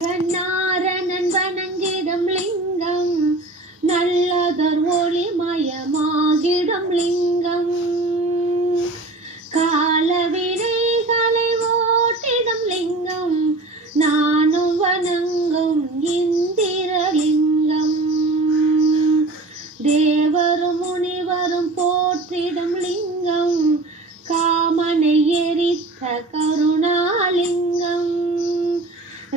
நாரணன் வணங்கிடும் லிங்கம் நல்லதர் ஒளிமயமாகிடும் லிங்கம் காலவினைகளை ஓட்டிடும் லிங்கம் நானும் வணங்கும் இந்திரலிங்கம் தேவரும் முனிவரும் போற்றிடும் லிங்கம் காமனை எரித்த கருணாலிங்கம்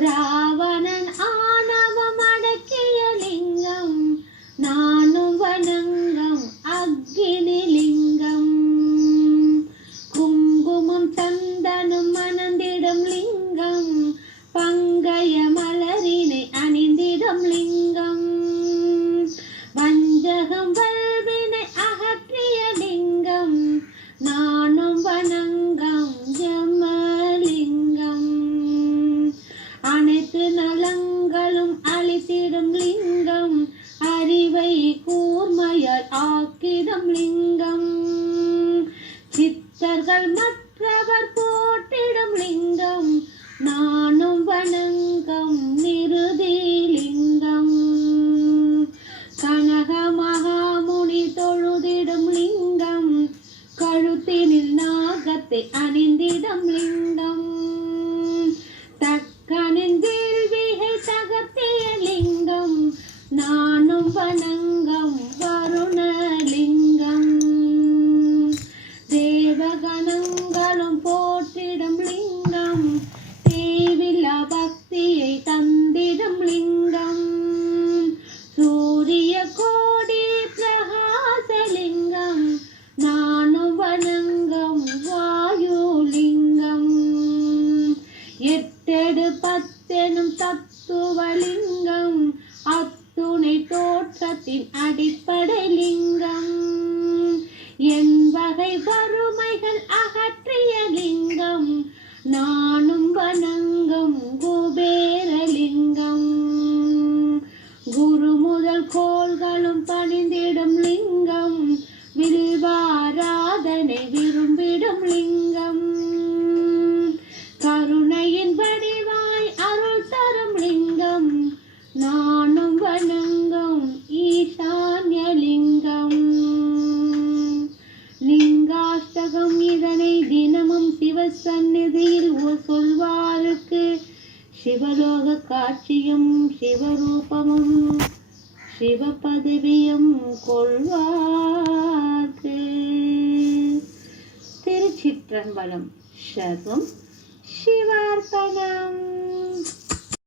ராவணன் ஆணவம் அடக்கிய லிங்கம் நானும் வணங்கும் அக்னி லிங்கம் குங்குமம் சந்தனம் மணந்திடும் லிங்கம் பங்கய மலரினை அணிந்திடும் லிங்கம் வஞ்சகம் வல்வினை அகற்றிய லிங்கம் நானும் வணங்கும் யமலிங்கம் அனைத்து நலங்களும் அளித்திடும் லிங்கம் அறிவை கூர்மையால் ஆக்கிடும் லிங்கம் சித்தர்கள் மற்றவர் போற்றிடும் லிங்கம் நானும் வணங்கும் நிருதி லிங்கம் கனக மகாமுனி தொழுதிடும் லிங்கம் கழுத்தினில் நாகத்தை அணிந்திடும் லிங்கம் தக்கனின் வேள்வியை தகர்த்திய லிங்கம் நானும் வணங்கும் வருணலிங்கம் தேவகணங்களும் போற்றிடும் லிங்கம் தேவில்லா பக்தியை தந்திடும் லிங்கம் சூரிய கோடி பிரகாசலிங்கம் நானும் வணங்கும் வாயுலிங்கம் எட்டெடு பத்தெனும் தத்துவலிங்கம் அத்துணை தோற்றத்தின் அடிப்படை லிங்கம் என் வகை வறுமைகள் அகற்றிய லிங்கம் நானும் வணங்கும் குபேரலிங்கம் குரு முதல் கோள்களும் பணிந்திடும் லிங்கம் வில்வாராதனை விரும்பிடும் லிங்கம் கருணையின் வடிவாய் அருள் தரும் லிங்கம் நானும் வணங்கும் ஈசான்யலிங்கம் லிங்காஷ்டகம் இதனை தினமும் சிவசந்நிதியில் சொல்வாருக்கு சிவலோக காட்சியும் சிவரூபமும் சிவபதவியும் கொள்வார்க்கு. திருச்சிற்றம்பலம். சர்வம் சிவார்ப்பணம்.